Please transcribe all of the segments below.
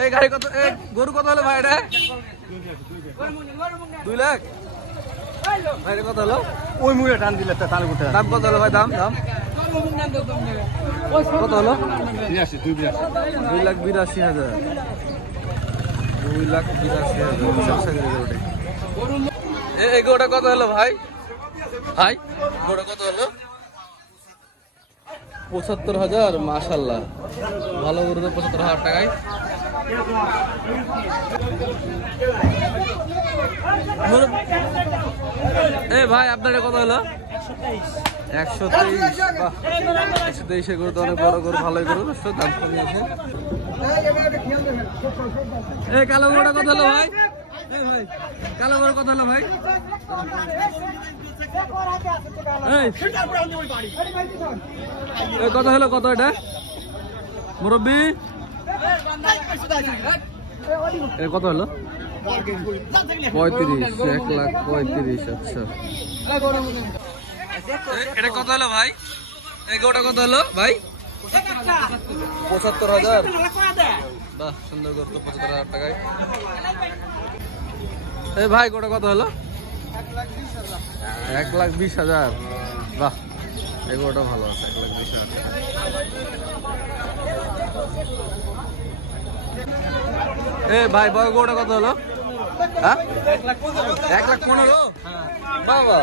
এই গাড়ি কত, গরু কত হলো ভাই? এটা 2 লাখ ভাই। কত হলো? ওই মুড়ে টান দিলে দাম কত হলো ভাই? দাম কত হলো? 2,82,000। 2,82,000। এই গোটা কত হলো ভাই? গোটা কত হলো? 75,000। মাশাআল্লাহ, ভালো গরু তো 75,000 টাকায়। ভাই আপনার কত হলো? 123। 123 গরু তো অনেক বড় গরু, ভালোই গরু, দাম কমিয়েছে। কালো গরুটা কত হলো ভাই? কালো গরু কত হলো ভাই? কত হলো? কত এটা মুরব্বি? কত হলো? 35। 1,35,000। আচ্ছা, এটা কত হলো ভাই? এই গোটা কত হলো ভাই? 75,000। বাহ, সুন্দর গরু তো 75,000 টাকায়। এই ভাই গোটা কত হলো? 1,20,000। বাহ, এই গোটা ভালো আছে, 1,20,000। ভাই বড় গোটা কত হলো? 1,15,000। বাবা,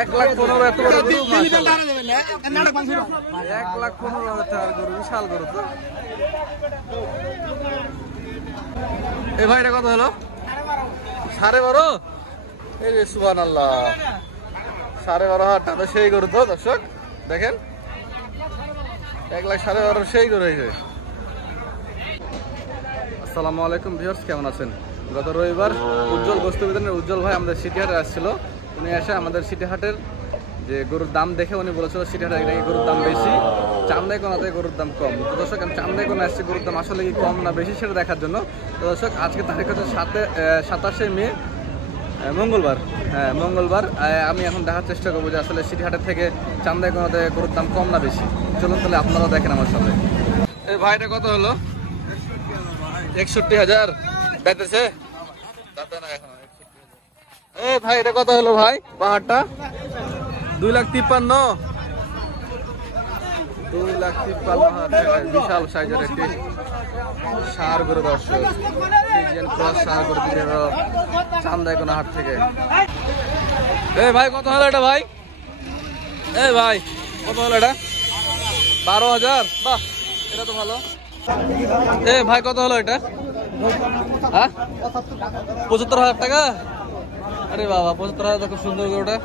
1,15,000 এত বড় গরু? 1,15,000 টাকার গরু, বিশাল গরু তো। ভাই এটা কত হলো? 12.5। এই রে সুবহানাল্লাহ, 12.5 টাকা সেই গরু তো দর্শক দেখেন। 1,12,500 সেই গরু হয়েছে। আসসালামু আলাইকুম ভিউয়ার্স, কেমন আছেন? গত রবিবার উজ্জ্বল গোস্ত বিতানের উজ্জ্বল ভাই আমাদের সিটিহাটে আসছিল। উনি এসে আমাদের সিটিহাটের যে গরুর দাম দেখে উনি বলেছিল সিটিহাটের নাকি গরুর দাম বেশি, চান্দাইকোনাতে গরুর দাম কম। তো দর্শক আমি চান্দাইকোনা আসছি, গরুর দাম আসলে কি কম না বেশি সেটা দেখার জন্য। তো দর্শক আজকে তারিখ হচ্ছে 27শে মে, মঙ্গলবার। হ্যাঁ, মঙ্গলবার। আমি এখন দেখার চেষ্টা করবো যে আসলে সিটিহাটের থেকে চান্দাইকোনাতে গরুর দাম কম না বেশি। চলুন তাহলে আপনারাও দেখেন আমার সাথে। এই ভাইটা কত হলো? 61,000 বেঁধেছে। ভাই এটা কত হলো ভাই? পাহাড়টা 2,53,000। 2,53,000 টাকা। বিশাল সাইজের একটি ষাঁড় গরু দর্শক, ষাঁড় গরু দিকে চান্দাইকোনা হাট থেকে। ভাই কত হলো এটা ভাই? ভাই কত হলো এটা? 12,000। বাহ, এটা তো ভালো। ভাই কত হলো এটা? 75,000 টাকা। আরে বাবা, 75,000 খুব সুন্দর গরুটা।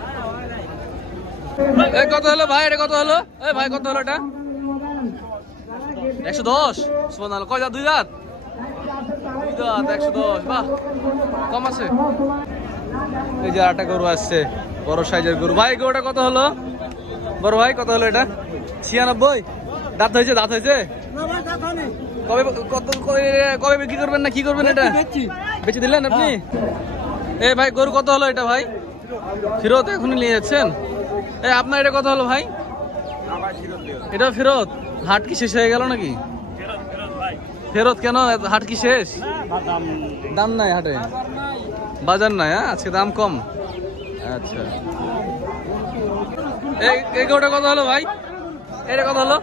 কত হলো ভাই? এটা কত হলো? ভাই কত হলো এটা? 110। সুবহানাল্লাহ, কয় দাঁত? 2 দাঁত। 110। বাহ, কম আছে। এই যে আরেকটা গরু আসছে, বড় সাইজের গরু। ভাই গরুটা কত হলো? বড় ভাই কত হলো এটা? 96। দাঁত হয়েছে? দাঁত হয়েছে? কবে বিক্রি করবেন না কি করবেন? এটা বেচে দিলেন আপনি? ভাই গরু কত হলো এটা ভাই? ফেরত এখনই নিয়ে যাচ্ছেন? আপনার এটা কত হলো ভাই? এটা ফেরত? হাট কি শেষ হয়ে গেল নাকি? ফেরত কেন? হাট কি শেষ? দাম নাই হাটে, বাজার নাই। আজকে দাম কম। আচ্ছা, এই গরুটা কত হলো ভাই? এটা কত হলো?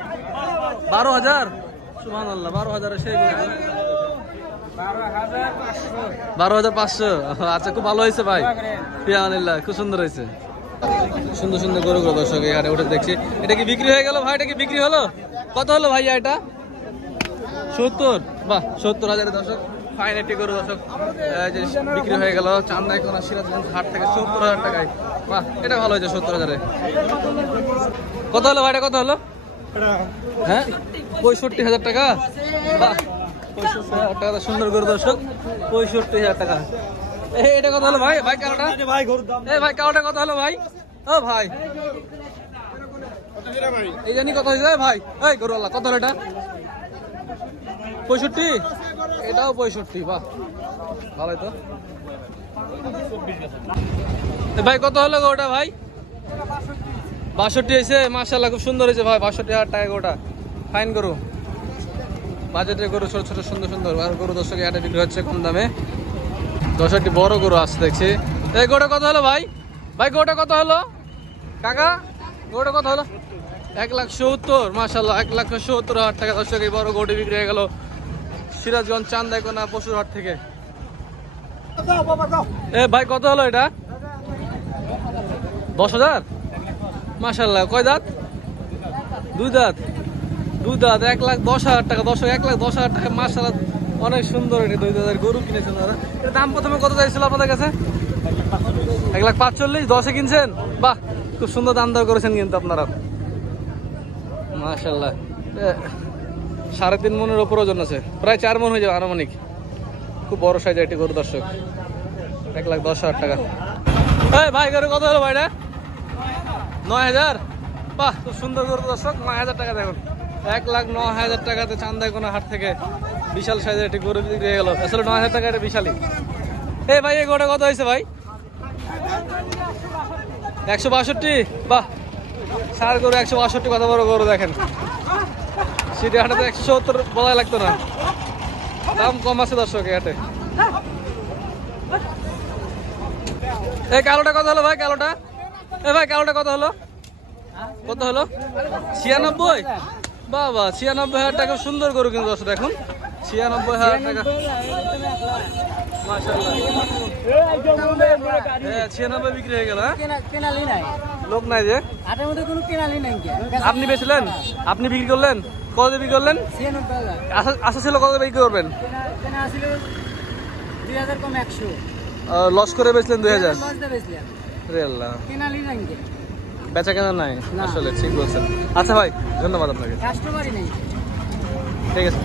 12,000। সুবহানাল্লাহ, 12,000 সেই গরু। 12,500। আচ্ছা, খুব ভালো হয়েছে ভাই, ফিয়ামানিল্লাহ, খুব সুন্দর হয়েছে। সুন্দর সুন্দর গরু গরু দর্শক এই হাটে উঠে দেখছি। এটা কি বিক্রি হয়ে গেল ভাই? এটা কি বিক্রি হলো? কত হলো ভাই এটা? 70। বাহ, 70,000 দর্শক, ফাইন একটি গরু দর্শক বিক্রি হয়ে গেল চান্দাইকোনা সিরাজগঞ্জ হাট থেকে 70,000 টাকায়। বাহ, এটা ভালো হয়েছে 70,000-এ। কত হলো ভাই? এটা কত হলো? 65,000 টাকা। বাহ, 65,000 টাকা, সুন্দর গরু দর্শক, 65,000 টাকা। এটা কত হলো ভাই? ভাই কালোটা? ভাই কালোটা কত হলো ভাই? ও ভাই, এই জানি কত হয়েছে ভাই? গরু আল্লাহ, কত হলো এটা? 65। এটাও 65। বাহ, ভালোই তো। ভাই কত হলো গরুটা ভাই? 62 হয়েছে মাশাআল্লাহ, খুব সুন্দর হয়েছে ভাই। 62,000 টাকা গোটা, ফাইন গরু, বাজেটের গরু, ছোট ছোট সুন্দর সুন্দর আর গরু দর্শক হাটে বিক্রি হচ্ছে কম দামে। 10টি বড় গরু আছে দেখছি। এই গোটা কত হলো ভাই? ভাই গোটা কত হলো কাকা? গোটা কত হলো? 1,70,000 মাশাআল্লাহ, 1,70,000 টাকা দর্শক এই বড় গরুটি বিক্রি হয়ে গেল সিরাজগঞ্জ চান্দাইকোনা পশুর হাট থেকে। এ ভাই কত হলো এটা? 10,000 মাশাআল্লাহ। কয় দাঁত? 2 দাঁত। 2 দাঁত, 1,10,000 টাকা দর্শক, 1,10,000 টাকা মাশাআল্লাহ, অনেক সুন্দর। এটা 2 দাঁতের গরু কিনেছেন দাদা। এর দাম প্রথমে কত চাইছিল আপনাদের কাছে? 1,45,000, 10-এ কিনছেন? বাহ, খুব সুন্দর দাম দর করেছেন কিন্তু আপনারা মাশাআল্লাহ। 3.5 মনের উপর ওজন আছে, প্রায় 4 মন হয়ে যাবে আনুমানিক। খুব বড় সাইজের একটি গরু দর্শক, 1,10,000 টাকা। এই ভাই গরু কত হলো ভাইটা? 9,000। বাহ, খুব সুন্দর গরু দর্শক, 9,000 টাকা। দেখুন 1,09,000 টাকাতে চান্দাইকোনা হাট থেকে বিশাল সাইজের একটি গরু বিক্রি হয়ে গেল। আসলে 9,000 টাকা এটা বিশালই। এই ভাই এই গরুটা কত হয়েছে ভাই? 162। বাহ, সার গরু 162, কত বড় গরু দেখেন। সিটি হাটে তো 170 বলাই লাগতো না, দাম কম আছে দর্শক এই হাটে। এই কালোটা কত হলো ভাই? কালোটা, এ ভাই কালোটা কত হলো? কত হলো? 96। বাবা, 96,000 টাকা, সুন্দর গরু কিন্তু দর্শক দেখুন, 96,000 টাকা মাশাআল্লাহ। 96 বিক্রি হয়ে গেল। লোক নাই যে, আপনি বেচলেন? আপনি বিক্রি করলেন? কত বিক্রি করলেন? আশা ছিল কত বিক্রি করবেন? লস করে বেচলেন 2,000। বেচা কেনা নাই আসলে, ঠিক বলছেন। আচ্ছা ভাই, ধন্যবাদ আপনাকে, ঠিক আছে।